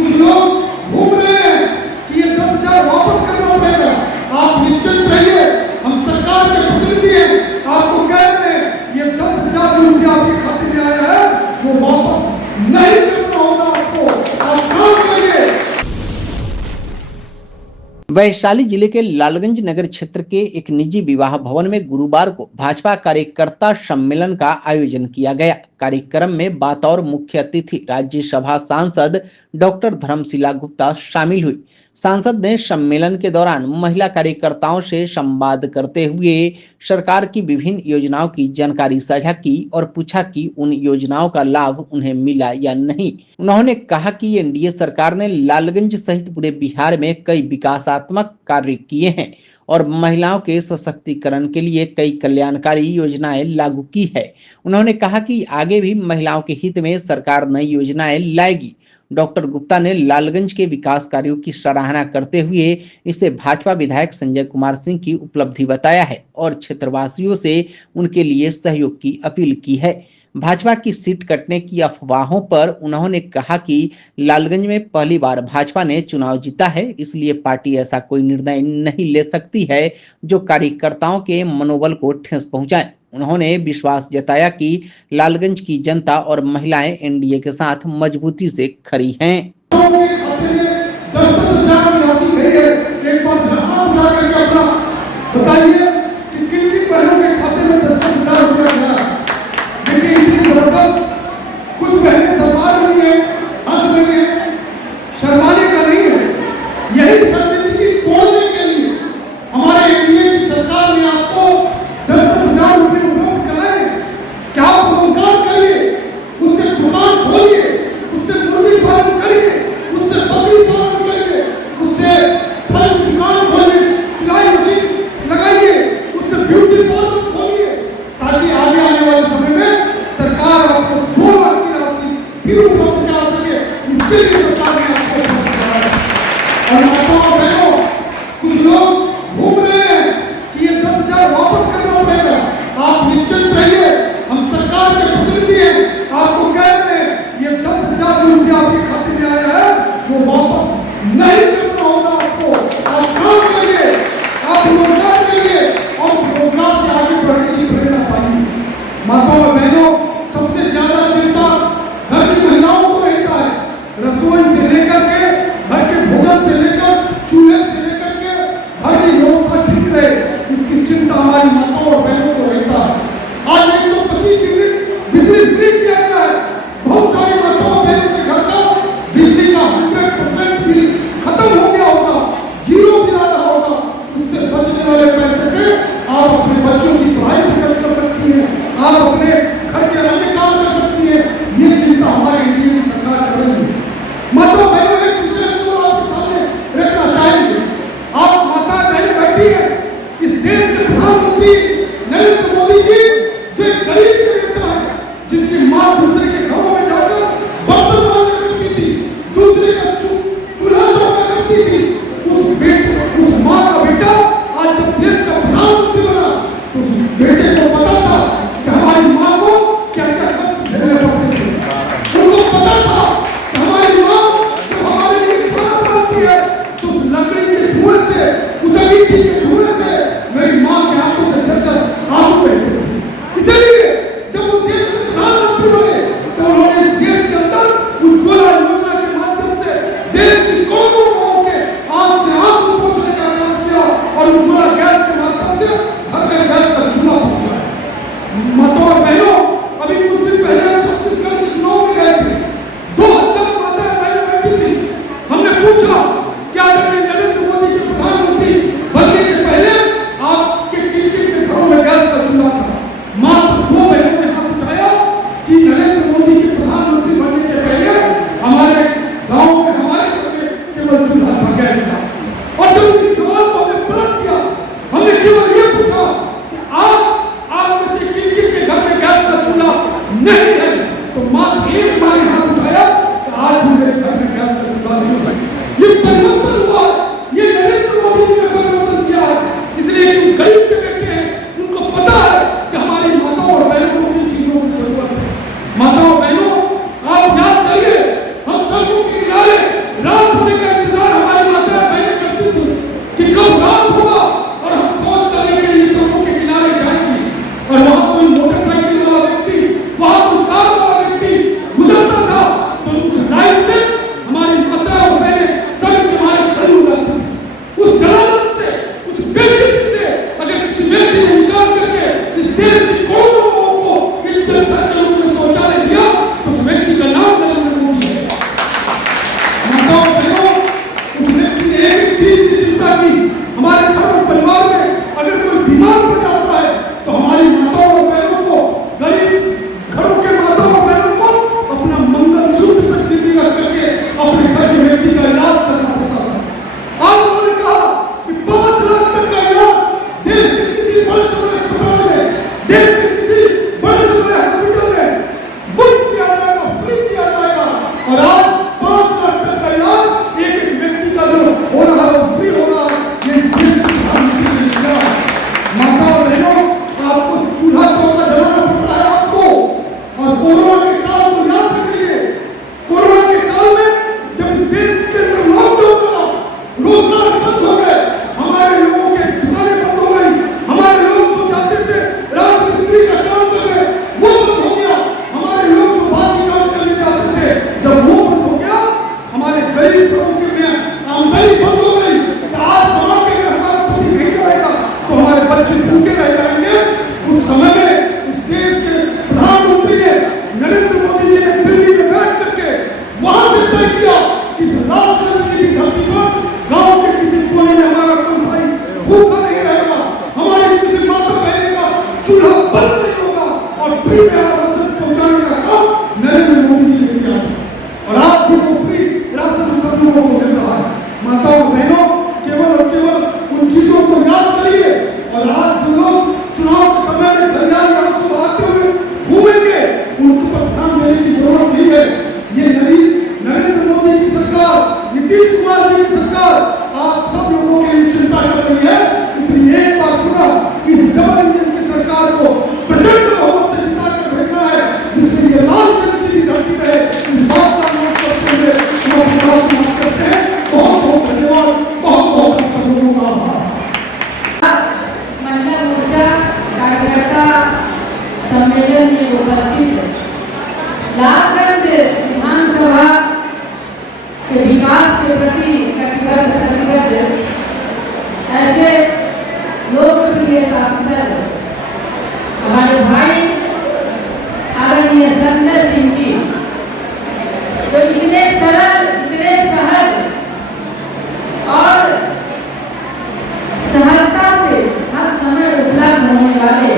कुछ लोग घूम रहे हैं कि ये 10,000 वापस करना पड़ेगा। आप निश्चित रहिए, हम सरकार के प्रतिनिधि हैं, आपको कह रहे हैं ये 10,000 रुपया आपके खाते में आया है वो वापस नहीं करना होगा आपको। आप काम करिए। वैशाली जिले के लालगंज नगर क्षेत्र के एक निजी विवाह भवन में गुरुवार को भाजपा कार्यकर्ता सम्मेलन का आयोजन किया गया। कार्यक्रम में बतौर मुख्य अतिथि राज्यसभा सांसद डॉक्टर धर्मशिला गुप्ता शामिल हुई। सांसद ने सम्मेलन के दौरान महिला कार्यकर्ताओं से संवाद करते हुए सरकार की विभिन्न योजनाओं की जानकारी साझा की और पूछा कि उन योजनाओं का लाभ उन्हें मिला या नहीं। उन्होंने कहा कि एनडीए सरकार ने लालगंज सहित पूरे बिहार में कई विकासात्मक कार्य किए हैं और महिलाओं के सशक्तिकरण के लिए कई कल्याणकारी योजनाएं लागू की है। उन्होंने कहा कि आगे भी महिलाओं के हित में सरकार नई योजनाएं लाएगी। डॉक्टर गुप्ता ने लालगंज के विकास कार्यों की सराहना करते हुए इसे भाजपा विधायक संजय कुमार सिंह की उपलब्धि बताया है और क्षेत्रवासियों से उनके लिए सहयोग की अपील की है। भाजपा की सीट कटने की अफवाहों पर उन्होंने कहा कि लालगंज में पहली बार भाजपा ने चुनाव जीता है, इसलिए पार्टी ऐसा कोई निर्णय नहीं ले सकती है जो कार्यकर्ताओं के मनोबल को ठेस पहुंचाए। उन्होंने विश्वास जताया कि लालगंज की जनता और महिलाएं एनडीए के साथ मजबूती से खड़ी हैं। कुछ बहनें सरकार नहीं है, हंस रही है, शर्माने का नहीं है। यही शर्मिंदगी तोड़ने के लिए हमारे एनडीए की सरकार ने आपको 10,000 रुपये उपलब्ध कराए। क्या आप रोजगार करिए, उससे दुकान खोलिए, उससे मुर्गी पालन करिए, उससे बकरी पालन करिए, उससे फल की दुकान खोलिए, सिलाई मशीन लगाइए, उससे ब्यूटी पार्लर खोलिए, ताकि आगे आने वाले समय में सरकार आपको 2 लाख की राशि फिर उपलब्ध करा सके। इसके लिए सरकार ने आपको और माताओं बहनों, कुछ लोग घूम रहे हैं कि ये 10,000 वापस करना पड़ेगा। आप निश्चित रहिए, हम सरकार के प्रतिनिधि हैं, आपको कह रहे हैं ये 10,000 रुपया आपके खाते में आया है वो वापस नहीं करना होगा आपको। आप काम करिए, आप रोजगार करिए और रोजगार से आगे बढ़ने की प्रेरणा पाइए। माताओं बहनों, सबसे ज्यादा चिंता घर की महिलाओं को रहता है। रसोई से लेकर के घर के भोजन से लेकर चूल्हे से लेकर के घर की व्यवस्था ठीक रहे, इसकी चिंता हमारी माताओं और बहनों को रहता है। आज 125 यूनिट बिजली फ्री किया गया है। बहुत सारी माताओं और बहनों के घर का बिजली का 100% बिल खत्म हो गया होगा, जीरो बिल आ रहा होगा। उससे बचने वाले पैसे से आप अपने बच्चों की पढ़ाई भी कर सकती हैं, आप अपने घर के अन्य काम कर सकती है। ये चिंता हमारी एनडीए की सरकार कर रही है। माता बहनों, एक विषय को आपके सामने रखना चाहेंगे। आप माता बहनें बैठी है, इस देश के प्रधानमंत्री नरेंद्र मोदी जी जो एक गरीब के बेटा है, जिनकी माँ दूसरे के घरों में जाकर बर्तन मांजा करती थी, दूसरे का चूल्हा चौका करती थी, उस माँ का बेटा आज जब देश का प्रधानमंत्री बना तो उस बेटे को पता था कि हमारी माँ को क्या क्या कष्ट झेलने पड़ते थे। उनको पता था कि हमारी माँ जब हमारे लिए खाना बनाती है तो उस लकड़ी के धुएं से, उस अगीठी के धुएं से मेरी माँ के हाथों से झरझर आंसू बहते थे। इसीलिए जब वो देश के प्रधानमंत्री बने तो उन्होंने इस देश के अंदर उज्ज्वला योजना के माध्यम से देश की करोड़ों के आंख से आंसू पोंछने का काम किया और उज्ज्वला गैस के माध्यम से हर गैस का चूल्हा पहुंचा। माताओं और बहनों, अभी कुछ दिन पहले छत्तीसगढ़ के चुनाव में गए थे, 2,000 माताएं बहनें बैठी थी। हमने पूछा क्या नरेंद्र मोदी जी प्रधानमंत्री बनने के पहले आपके किन-किन के घरों में गैस का चूल्हा था? मात्र 2 बहनों ने हाथ उठाया कि नरेंद्र मोदी जी प्रधानमंत्री बनने के पहले हमारे गांव में, हमारे घर में केवल चूल्हा था, गैस था। और जब इसी सवाल को हमने पलट दिया, माताओं बहनों, उस व्यक्ति ने एक चीज की चिंता की, हमारे घर और परिवार में अगर कोई बीमार पड़ जाता है तो हमारी माताओं और बहनों को, गरीब घरों के माताओं और बहनों को अपना मंगलसूत्र तक गिरवी रख करके अपने घर के व्यक्ति का इलाज करना पड़ता था। आज उन्होंने कहा कि 5 लाख तक का इलाज देश के किसी बड़े से बड़े अस्पताल में, देश के किसी बड़े से बड़े हॉस्पिटल में मुफ्त किया जाएगा, फ्री किया जाएगा। और आज 5 लाख तक का इलाज एक एक व्यक्ति का जो हो रहा है वो फ्री हो रहा है। ये देश की प्रधानमंत्री ने किया है। माता और बहनों, आपको चूल्हा चौका जलाना पड़ता है आपको। और कोरोना के काल को याद रखिए, कोरोना के काल में जब इस देश के अंदर लॉकडाउन हुआ, रोजगार बंद हो गए, हमारे लोगों के दुकानें बंद हो गई, हमारे लोग जो जाते थे राजमिस्त्री का काम करने वो बंद हो गया, हमारे लोग जो बाकी काम करने जाते थे जब वो बंद हो गया, हमारे गरीब लोगों के में आमदनी बंद हो गई। आज कमा के अगर हमारा पति नहीं रहेगा तो हमारे बच्चे भूखे रह जाएंगे। उस समय में इस देश के प्रधानमंत्री ने, नरेंद्र मोदी जी ने दिल्ली में बैठ करके वहां से तय किया कि इस राजनीति की धरती पर गांव के किसी कोने में हमारा कोई भाई भूखा नहीं रहेगा, हमारी किसी माता बहन का चूल्हा बंद नहीं होगा। और फ्री में राशन पहुंचाने का काम नरेंद्र मोदी जी ने किया और आज भी वो फ्री राशन सब लोगों को मिल रहा है। माताओं बहनों, केवल और केवल उन चीजों को याद करिए। और आज जो लोग चुनाव के समय में दरियाई आंसू बहाते हुए घूमेंगे, उनको पर ध्यान देने की जरूरत नहीं है। ये नरेंद्र मोदी की सरकार, नीतीश कुमार जी की सरकार आप सब लोगों के लिए चिंता कर रही है। इसलिए एक बार पुनः इस डबल इंजन की सरकार को प्रचंड बहुमत से जिता कर भेजना है, जिससे ये राजनीति की धरती रहे। इस बात का अनुरोध करते हुए समाप्त करते हैं। बहुत बहुत धन्यवाद, बहुत बहुत आप सब लोगों का आभार। महिला मोर्चा कार्यकर्ता सम्मेलन में उपस्थित लालगंज विधानसभा के विकास के प्रति कटिबद्ध ऐसे लोकप्रिय सांसद हमारे भाई आदरणीय संजय सिंह जी, जो इतने सरल, इतने सहज और सहजता से हर समय उपलब्ध होने वाले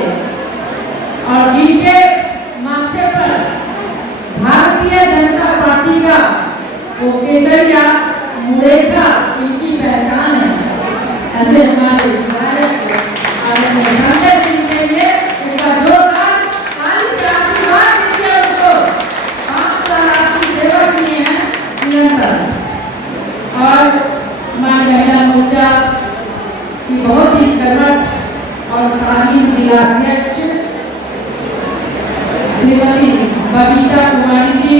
और जिनके माथे पर भारतीय जनता पार्टी का वो केसरिया मुरेठा इनकी पहचान है। ऐसे हमारे विधायक आदरणीय संजय सिंह के लिए उनका जोरदार ताली से आशीर्वाद दीजिए। उनको 5 साल आपकी सेवा की है निरंतर। और हमारी महिला मोर्चा की बहुत ही कर्मठ और सराहनीय जिलाध्यक्ष श्रीमती बबीता कुमारी जी,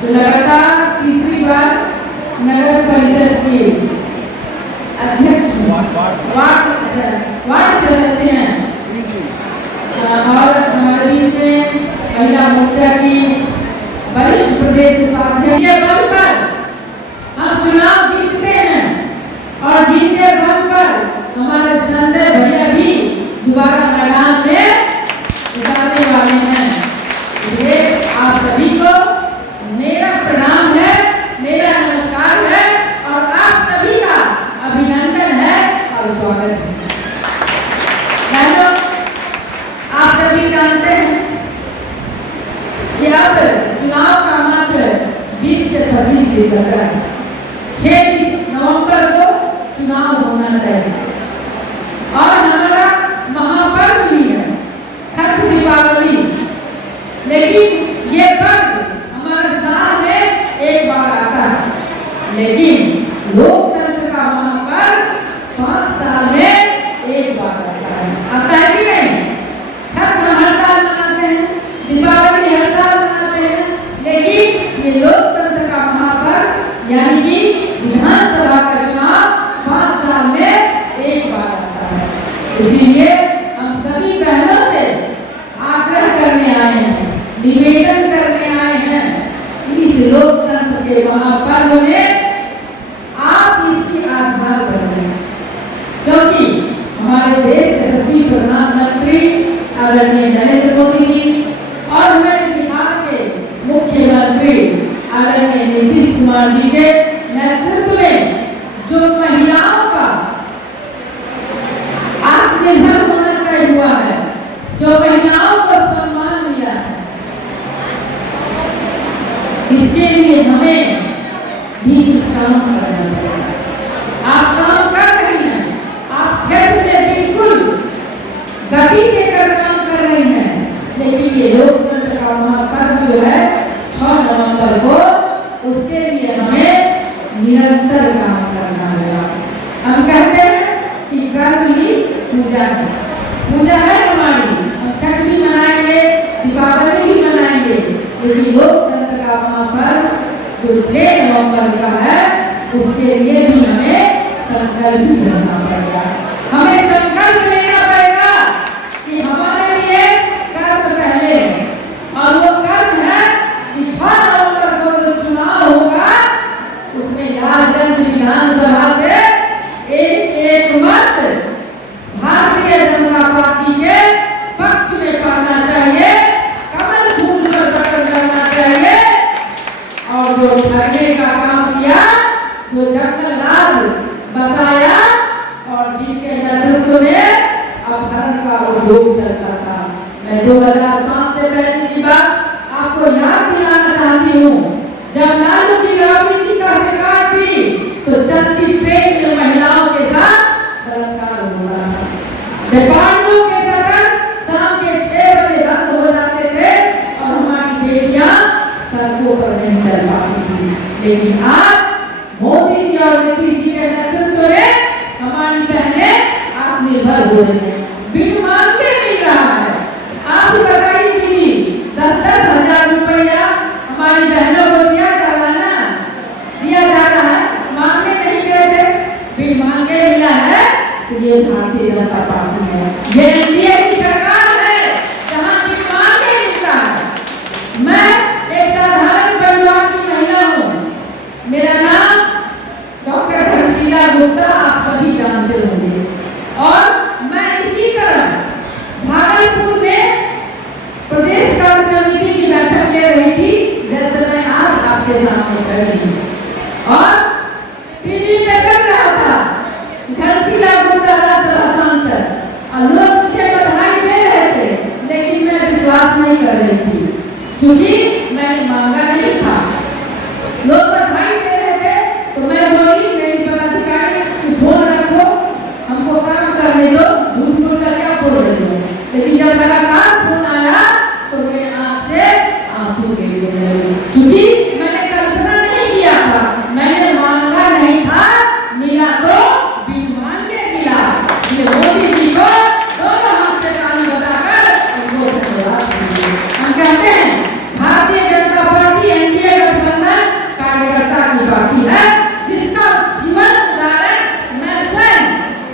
जो लगातार तीसरी बार नगर परिषद की अध्यक्ष वार्ड सदस्य हैं। और हमारे बीच में महिला मोर्चा की वरिष्ठ प्रदेश उपाध्यक्ष के बल पर हम चुनाव जीतते हैं और जिनके बल पर हमारे संजय भैया भी दोबारा मैदान में उतारने वाले हैं। इसलिए आप सभी को मेरा प्रणाम है, मेरा नमस्कार है और आप सभी का अभिनंदन है और स्वागत है। बहनों, आप सभी जानते हैं कि अब चुनाव का मात्र 20 से 25 दिन लग रहा है। 6 नवंबर को चुनाव होना चाहिए और हमारा महापर्व भी है छठ दीपावली। लेकिन ये पर्व हमारे साल में एक बार आता है, लेकिन लोकतंत्र का महापर्व 5 साल में एक बार आता है कि नहीं? छठ हम हर साल मनाते हैं, दीपावली हर साल मनाते हैं, लेकिन ये लोकतंत्र का महापर्व यानी कि विधानसभा का चुनाव 5 साल में एक बार आता है। इसीलिए हम सभी बहनों से आग्रह करने आए हैं, निवेदन करने आए हैं कि इस लोकतंत्र के महापर्व में आप इसकी आधार बने, क्योंकि हमारे देश के यशस्वी प्रधानमंत्री आदरणीय नरेंद्र मोदी जी और हमारे बिहार के मुख्यमंत्री आदरणीय नीतीश नीतीश कुमार जी के नेतृत्व में जो महिलाओं का आत्मनिर्भर होना तय हुआ है, जो महिलाओं को सम्मान मिला है, इसके लिए हमें भी कुछ काम करना पड़ेगा। आप काम कर रही हैं, आप क्षेत्र में बिल्कुल गति देकर काम कर रही हैं, लेकिन ये लोकतंत्र का महापर्व जो है 6 नवंबर को, उसके लिए हमें निरंतर काम करना होगा। हम कहते हैं कि कर्म ही पूजा है, पूजा है हमारी। हम छठ भी मनाएंगे, दीपावली भी मनाएंगे, लेकिन लोकतंत्र का महापर्व जो 6 नवंबर का है, उसके लिए भी हमें संकल्प लेना पड़ेगा। हमें संकल्प लेना पड़ेगा कि हमारे लिए कर्म पहले, और वो कर्म है कि 6 नवंबर को जो चुनाव होगा, उसमें लालगंज विधानसभा से एक मत भारतीय जनता पार्टी के पक्ष में पाना चाहिए, कमल फूल पर टक्कर करना चाहिए। और जो ठगने का काम किया, जो जंगल राज बसाया और जिनके नेतृत्व में अपहरण का उद्योग चलता था। मैं 2005 से पहले की बात आपको याद दिलाना चाहती हूँ। जब लालू जी राबड़ी जी का सरकार थी, तो चलती ट्रेन में महिलाओं के साथ बलात्कार हो रहा था। व्यापारियों के सदन शाम के 6 बजे बंद हो जाते थे और हमारी बेटियां सड़कों पर नहीं चल पाती थी। लेकिन आज मोदी जी और नीतीश जी के नेतृत्व में हमारी बहनें आत्मनिर्भर हो रही है, बिन मांग के मिल रहा है। आप बताइए दीदी, 10-10 हजार रुपया हमारी बहनों को दिया जा रहा है ना, दिया जा रहा है, मांगे नहीं गए थे, बिन मांगे मिला है। तो ये भारतीय जनता पार्टी है, ये एनडीए की सरकार है, जहाँ बिन मांगे मिलता है। मैं एक साधारण परिवार की महिला हूँ, मेरा नाम डॉक्टर धनशीला गुप्ता आप सभी जानते होंगे, और मैं इसी तरह भागलपुर में प्रदेश कार्य समिति की बैठक ले रही थी, जैसे मैं आज आपके सामने खड़ी हूँ, और टीवी पे चल रहा था धनशीला गुप्ता राज्यसभा सांसद, और लोग मुझे बधाई दे रहे थे, लेकिन मैं विश्वास नहीं कर रही थी, क्योंकि मैंने मांगा नहीं था। लोग बधाई दे रहे थे, तो मैं बोली मेरी पदाधिकारी कि फोन रखो, हमको काम करने दो, झूठ बोल कर क्या बोल रही हो। लेकिन जब लगातार फोन आया, तो मेरे आँख से आंसू गिर गए, क्योंकि मैंने कल्पना नहीं किया था, मैंने मांगा नहीं था, मिला तो बिन मांगे मिला। ये मोदी जी को दोनों हाथ से ताली बजाकर उनको धन्यवाद दीजिए। हम कहते हैं भारतीय जनता पार्टी एनडीए गठबंधन कार्यकर्ता की पार्टी है, जिसका जीवन उदाहरण मैं स्वयं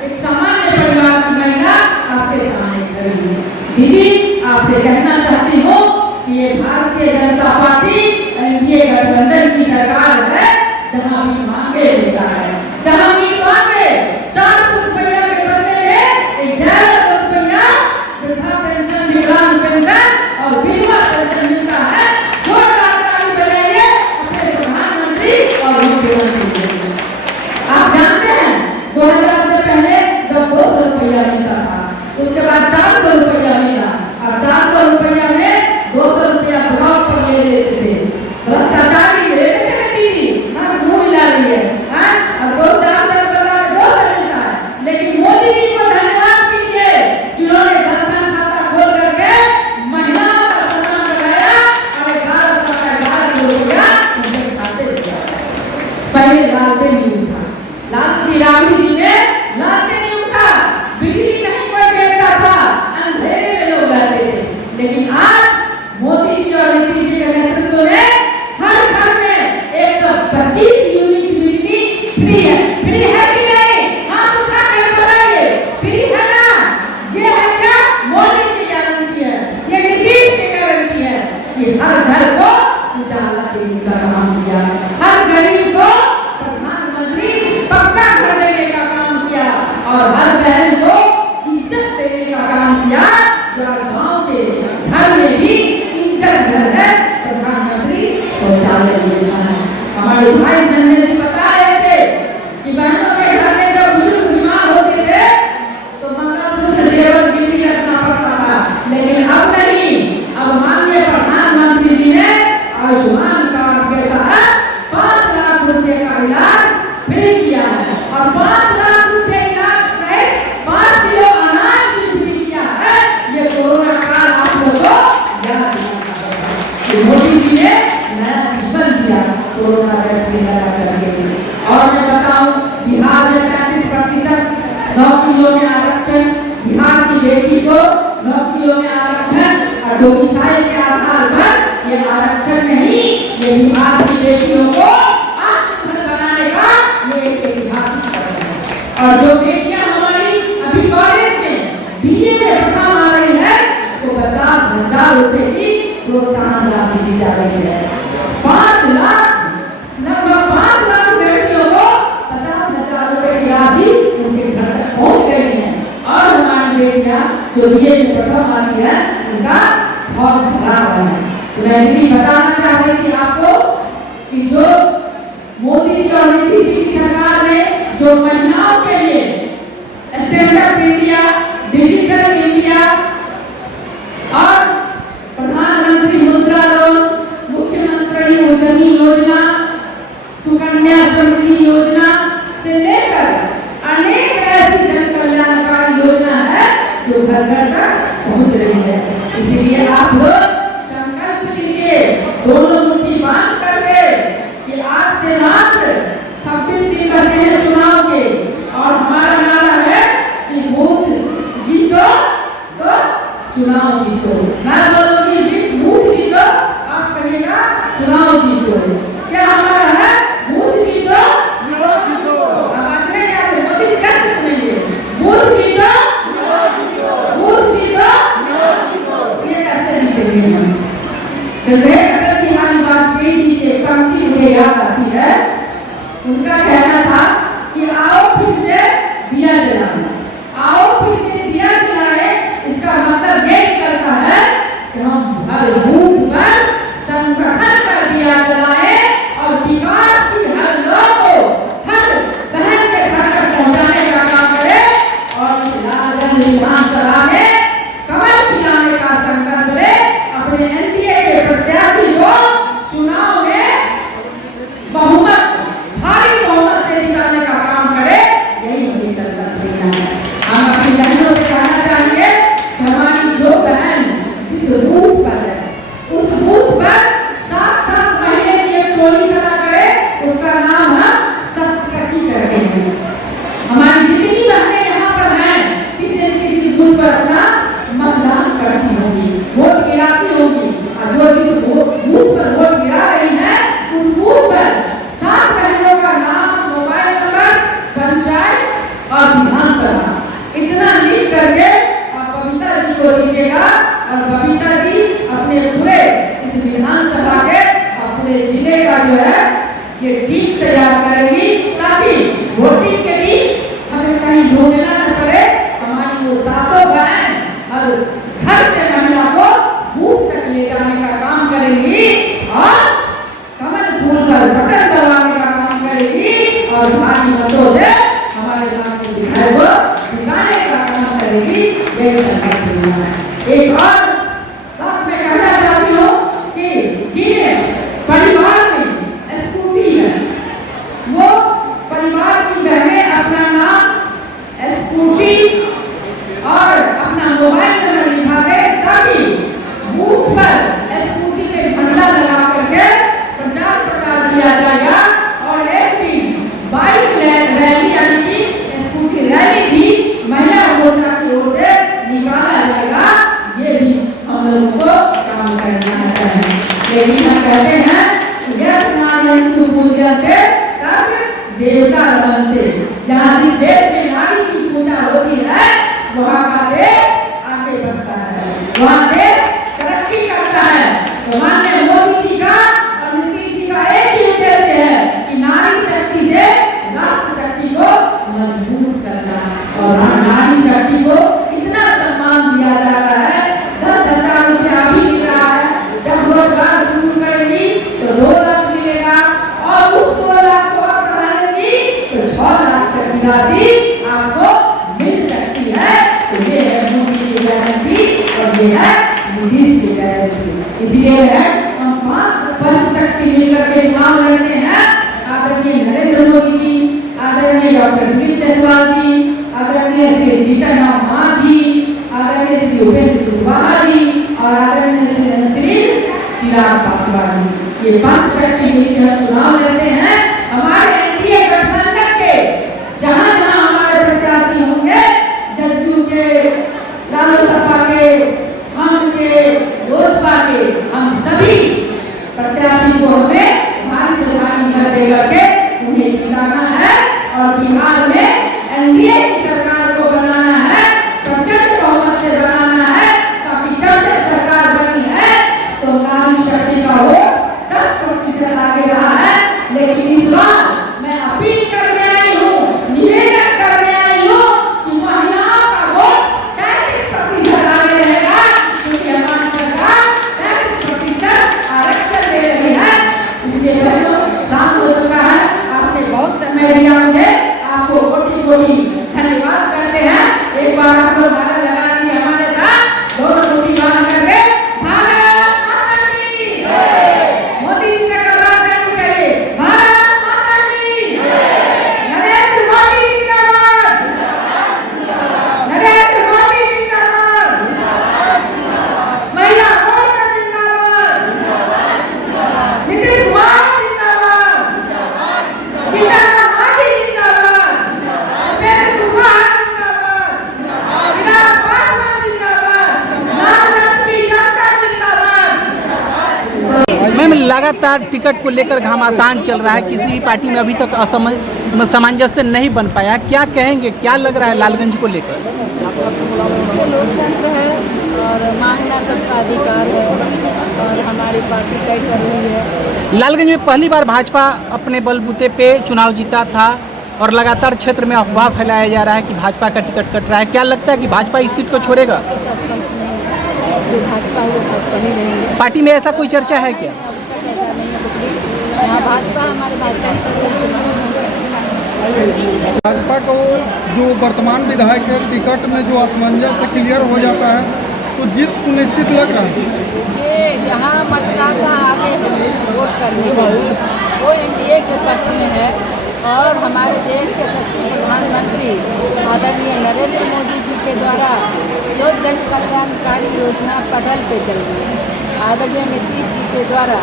एक सामान्य परिवार की महिला आपके सामने खड़ी हूँ। दीदी, आपसे कहना चाहती हूँ कि ये भारतीय जनता पार्टी एनडीए गठबंधन की सरकार है, जहाँ भी मांगे मिलता है, जहाँ भी मांगे 400 रुपया के बदले में 1100 रुपया वृद्धा पेंशन, विकलांग पेंशन और विधवा पेंशन मिलता है। जोरदार ताली बजाइए अपने प्रधानमंत्री और मुख्यमंत्री के लिए। आप जानते हैं 2000 से पहले जब 200 रुपया मिलता था, उसके बाद 400 रुपया मिला, और 400 रुपया में 200 रुपया ब्लॉक पर ले लेते थे। भ्रष्टाचारी ले लेते थे, हम घूम मिला रही है, और 2-400 रुपया 200 मिलता है। लेकिन मोदी जी को धन्यवाद कीजिए कि उन्होंने धन खाता खोल करके महिलाओं का सम्मान कराया और 1111 रुपया उनके खाते में दिया। पहले लालटेन नहीं था, लालू जी राबड़ी जी ने लालटेन नहीं उठा, बिजली नहीं कोई देता था, अंधेरे में लोग रहते थे। लेकिन आज मोदी जी और नीतीश जी के नेतृत्व में हर घर में 125 यूनिट बिजली फ्री है। फ्री है कि नहीं? हाथ उठा कर बताइए, फ्री है ना? ये है क्या? मोदी की गारंटी है, ये नीतीश की गारंटी है कि हर घर को उजाला देने का काम किया, हर गरीब को प्रधानमंत्री पक्का घर देने का काम किया, और हर बहन को इज्जत देने का काम किया। गाँव के घर में भी इज्जत घर है, प्रधानमंत्री शौचालय योजना है। हमारे भाई संजय जी बता रहे थे कि बहनों के घर में जब बुजुर्ग बीमार होते थे तो मंगलसूत्र जेवर गिरवी रखना पड़ता था, लेकिन अब नहीं। अब माननीय प्रधानमंत्री जी ने आयुष्मान कार्ड के तहत 5 लाख रुपए का इलाज फ्री किया है और 5 लाख रुपए इलाज सहित 5 किलो अनाज भी फ्री किया है। ये कोरोना काल आप लोगों को याद रखना है। मोदी जी ने नया जीवन दिया कोरोना वैक्सीन लगा करके। और मैं बताऊं, बिहार में 35% नौकरियों में आरक्षण, बिहार की बेटी को नौकरियों में आरक्षण और डोमिसाइल के आधार पर ये आरक्षण नहीं, ये बिहार की बेटियों को आत्मनिर्भर बनाने का ये एक ऐतिहासिक कदम है। और जो बेटियां हमारी अभी कॉलेज में बीए में एग्जाम आ रही है तो 50,000 रुपए की प्रोत्साहन राशि दी जा रही है। 5 लाख लगभग 5 लाख बेटियों को 50,000 रुपए की राशि उनके घर तक पहुंच गई है। और हमारी बेटियां जो बीए में प्रथम आती है उनका बहुत भरा हुआ है। तो मैं यही बताना चाह रही थी आपको कि जो मोदी जी और नीतीश जी की सरकार ने जो महिलाओं के लिए स्टैंडअप इंडिया, डिजिटल इंडिया और प्रधानमंत्री मुद्रा लोन, मुख्यमंत्री उद्यमी योजना, सुकन्या समृद्धि योजना से लेकर अनेक ऐसी जन कल्याणकारी योजना है जो घर घर तक पहुंच रही है। इसीलिए आप लोग संकल्प लीजिए, दोनों मुट्ठी बांध करके कि आज से मात्र 26 दिन बचे हैं चुनाव के और हमारा नारा है कि बूथ जीतो तो चुनाव जीतो। मैं बोलूंगी बूथ जीतो, आप कहिएगा चुनाव जीतो। क्या हमारा है? बूथ जीतो चुनाव जीतो। अब अपने क्या मोदी जी कैसे सुनेंगे? बूथ जीतो चुनाव जीतो, बूथ जीतो चुनाव जीतो। ये कैसे निकलेंगे हम? चलिए, अटल बिहारी वाजपेयी जी की पंक्ति मुझे याद आती है। उनका कहना था कि आओ फिर से दिया जलाएं, आओ फिर से दिया जलाएं। इसका मतलब ये करता है कि हम हर बूथ पर संगठन कर दिया जलाएं और विकास की हर लोग को, हर बहन के घर तक पहुंचाने का काम करें और इस लालगंज विधानसभा में कमल खिलाने का संकल्प ले। अपने एनडीए के प्रत्याशी को चुनाव में बहुमत, भारी बहुमत से जिताने का काम करे, यही हमें संकल्प लेना है। हम अपनी बहनों से कहना चाहेंगे कि हमारी जो बहन जिस बूथ पर है उस बूथ पर 7-7 महीने की एक टोली खड़ा करे, उसका नाम हम सखी करते हैं। हमारी जितनी बहनें यहाँ पर हैं किसी न किसी बूथ पर अपना मतदान करती होंगी, वोट गिराती होंगी और जो जिस बूथ पर वोट गिरा रही है उस बूथ पर 7 बहनों का नाम, मोबाइल नंबर, पंचायत और विधानसभा इतना लिख करके और बबीता जी को दीजिएगा और बबीता जी अपने पूरे इस विधानसभा के और पूरे जिले का जो है ये टीम तैयार करेगी ताकि वोटिंग के दिन हमें कहीं ढूंढना न पड़े। हमारी वो 7 बहन और घर से महिला को बूथ तक ले जाने का काम करेंगी और कमल फूल पर बटन दबाने का काम करेगी और भारी मतों से हमारे गांव के विधायक को जिताने का काम करेगी। यही संकल्प लेना है। एक और बात मैं कहना चाहती हूँ कि जिन्हें परिवार में स्कूटी है वो परिवार की बहनें अपना नाम, स्कूटी और अपना मोबाइल नंबर लिखा दे ताकि बूथ पर स्कूटी पे झंडा लगा करके प्रचार प्रसार किया जाएगा और एक दिन बाइक रैली यानी कि स्कूटी रैली भी महिला मोर्चा की ओर से निकाला जाएगा। ये भी हम लोगों को काम करना है। लेकिन हम कहते हैं यस नारायण पूजते तब देवता बनते। जहाँ जिस देश में नारी की पूजा होती है वहाँ का देश आगे बढ़ता है, वहाँ देश तरक्की करता है। तो माननीय मोदी जी का और नीतीश जी का एक ही उद्देश्य है कि नारी शक्ति से राष्ट्र शक्ति को मजबूत करना। और नारी शक्ति को इतना सम्मान दिया जा रहा है, 10,000 रुपया भी मिल रहा है। जब रोजगार शुरू करेगी तो 2 लाख मिलेगा और उस राशि आपको मिल सकती है। तो ये है मोदी की गारंटी और ये है नीतीश की गारंटी। इसलिए है हम पंच शक्ति मिलकर के चुनाव लड़ते हैं। आदरणीय नरेंद्र मोदी जी, आदरणीय डॉक्टर दिलीप जायसवाल जी, आदरणीय श्री जीतन राम मांझी, आदरणीय श्री उपेंद्र कुशवाहा जी और आदरणीय श्री चिराग पासवान जी, ये पांच शक्ति मिलकर चुनाव लड़ते हैं। हमारे एनडीए गठबंधन के जहां जहां हमारे प्रत्याशी होंगे, जदयू के, रालोसपा के, हम के, लोजपा के, हम सभी प्रत्याशी को हमें भारी से भारी मत करके उन्हें जिताना है और बिहार में एनडीए की सरकार को बनाना है, प्रचंड बहुमत से बनाना है, ताकि जब तक सरकार बनी है तो नारी शक्ति का वोट 10% आगे रहा है। लेकिन इस बार मैं अपील करने आई हूँ, निवेदन करने आई हूँ कि महिलाओं का वोट 33% आगे रहेगा, क्योंकि हमारी सरकार 33% आरक्षण दे रही है। इसलिए शाम हो चुका है, आपने बहुत समय दिया मुझे, आपको कोटि कोटि धन्यवाद करते हैं। एक बार आप लोग नारा लगा दिए हमारे साथ, दोनों कोटि बात करके भारत माता की जय। मोदी जी का कमाल करनी चाहिए, भारत माता की जय। नरेंद्र मोदी जिंदाबाद, नरेंद्र मोदी जिंदाबाद, महिला मोर्चा जिंदाबाद, नीतीश कुमार जिंदाबाद, जीतन राम मांझी जिंदाबाद, उपेंद्र कुशवाहा जिंदाबाद, चिराग पासवान जिंदाबाद, नागनाथ की जनता जिंदाबाद। मैम, लगातार टिकट को लेकर घमासान चल रहा है, किसी भी पार्टी में अभी तक सामंजस्य नहीं बन पाया, क्या कहेंगे, क्या लग रहा है लालगंज को लेकर? लोकतंत्र है और मांगना सबका अधिकार है और हमारी पार्टी तय कर रही है। लालगंज में पहली बार भाजपा अपने बलबूते पे चुनाव जीता था और लगातार क्षेत्र में अफवाह फैलाया जा रहा है कि भाजपा का टिकट कट रहा है, क्या लगता है कि भाजपा इस सीट को छोड़ेगा? जो भाजपा है वो भाजपा ही रहेगी। पार्टी में ऐसा कोई चर्चा है क्या? ऐसा नहीं है कुछ भी, यहाँ भाजपा हमारे भाजपा भाजपा को जो वर्तमान विधायक के टिकट में जो असमंजस क्लियर हो जाता है तो जीत सुनिश्चित लग रहा है। ये यहाँ मतदाता आगे वोट करने वाले वो एनडीए के पक्ष में है और हमारे देश के यशस्वी प्रधानमंत्री आदरणीय नरेंद्र मोदी जी के द्वारा जो जन कल्याणकारी योजना पटल पे चल रही है, आदरणीय नीतीश जी के द्वारा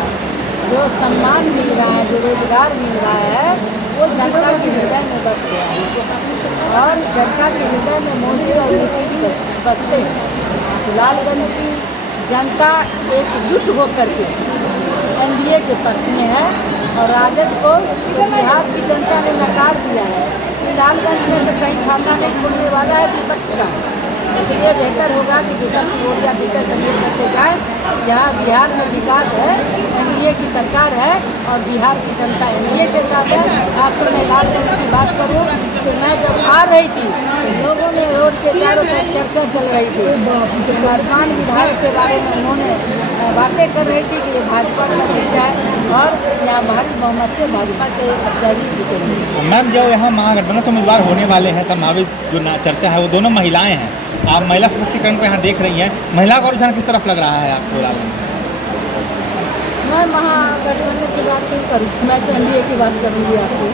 जो सम्मान मिल रहा है, जो रोजगार मिल रहा है, वो जनता के हृदय में बस गया है और जनता के हृदय में मोदी और नीतीश बसते हैं। लालगंज की जनता एकजुट होकर के एनडीए के पक्ष में है और राजद को तो बिहार की जनता ने नकार दिया है कि लालगंज में तो कहीं खाता नहीं खुलने वाला है विपक्ष का। इसलिए बेहतर होगा कि विपक्ष ऊर्जा टिकट तैयार करते जाए। यहाँ बिहार में विकास है, एनडीए की सरकार है और बिहार की जनता एनडीए के साथ है। आपको मैं लालगंज की बात करूँ तो मैं जब आ रही थी तो लोगों में रोड के चारों तरफ चर्चा चल रही थी, वर्तमान विधायक के बारे में उन्होंने बातें कर रही थी कि ये भाजपा का सीट है और यहाँ भारी बहुमत से भाजपा के प्रत्याशी जीतेंगे। मैम, जो यहाँ महागठबंधन से उम्मीदवार होने वाले हैं, संभावित जो चर्चा है वो दोनों महिलाएं हैं। आप महिला सशक्तिकरण को यहाँ देख रही हैं, महिला का रुझान किस तरफ लग रहा है आपको? मैं महागठबंधन की बात नहीं करूँ, मैं तो एनडीए की बात करूँगी आपसे।